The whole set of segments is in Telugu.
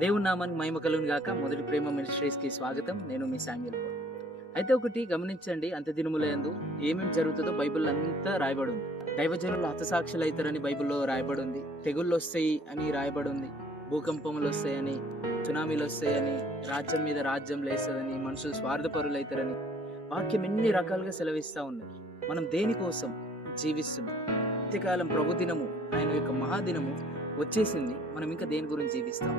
దేవుని నామానికి మహిమ కలుగును గాక. మొదటి ప్రేమ మినిస్ట్రీస్కి స్వాగతం. నేను మీ శామ్యూల్. అయితే ఒకటి గమనించండి, అంత్యదినములందు ఏమేమి జరుగుతుందో బైబిల్ అంతా రాయబడి ఉంది. దైవజనులు హతసాక్షులు అవుతారని బైబిల్లో రాయబడి ఉంది. తెగుళ్ళు వస్తాయి అని రాయబడి ఉంది. భూకంపములు వస్తాయని, సునామీలు వస్తాయని, రాజ్యం మీద రాజ్యం లేస్తుందని, మనుషులు స్వార్థపరులు అవుతారని వాక్యం ఎన్ని రకాలుగా సెలవిస్తూ ఉన్నది. మనం దేనికోసం జీవిస్తున్నాం? అంత్యకాలం ప్రభు దినము, ఆయన యొక్క మహాదినము వచ్చేసింది. మనం ఇంకా దేని గురించి జీవిస్తాం?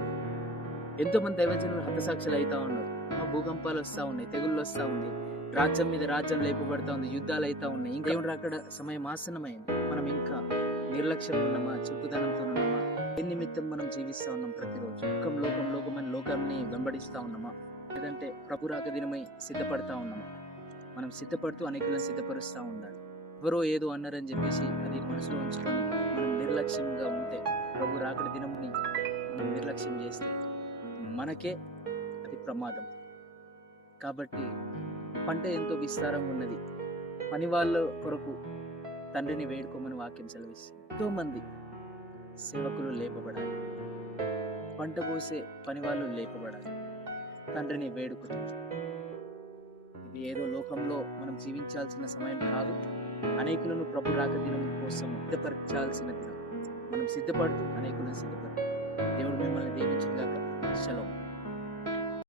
ఎంతో మంది దైవజనులు హతసాక్షులు అవుతా ఉన్నారు. భూకంపాలు వస్తూ ఉన్నాయి, తెగుళ్ళు వస్తూ ఉంది, రాజ్యం మీద రాజ్యం లేపబడతా ఉంది, యుద్ధాలు అవుతా ఉన్నాయి. ఇంకా దేవుడు రాకడ సమయం ఆసన్నమైంది. మనం ఇంకా నిర్లక్ష్యం ఉన్నామా, చుక్కుదనంతో ఉన్నామా? దేని నిమిత్తం మనం జీవిస్తూ ఉన్నాం? ప్రతిరోజు లోకం లోకాన్ని వెంబడిస్తూ ఉన్నామా, లేదంటే ప్రభు రాక దినమై సిద్ధపడతా ఉన్నామా? మనం సిద్ధపడుతూ అనేకులను సిద్ధపరుస్తూ ఉండాలి. ఎవరో ఏదో అన్నారని చెప్పేసి అది మనసులో ఉంచుకొని మనం నిర్లక్ష్యంగా ఉంటే, ప్రభు రాకడ దినముని మనం నిర్లక్ష్యం చేస్తే మనకే అది ప్రమాదం. కాబట్టి పంట ఎంతో విస్తారంగా ఉన్నది. పని వాళ్ళ కొరకు తండ్రిని వేడుకోమని వాక్యం సెలవిస్తుంది. ఎంతో మంది సేవకులు లేపబడాలి, పంట కోసే పని వాళ్ళు లేపబడాలి, తండ్రిని వేడుకుని. ఇది ఏదో లోకంలో మనం జీవించాల్సిన సమయం కాదు. అనేకులను ప్రభు రాక దినం కోసం సిద్ధపరచాల్సిన దినం. మనం సిద్ధపడుతూ అనేకులను సిద్ధపడుతూ దేవుడు మిమ్మల్ని దీవించుగాక. షలోమ్.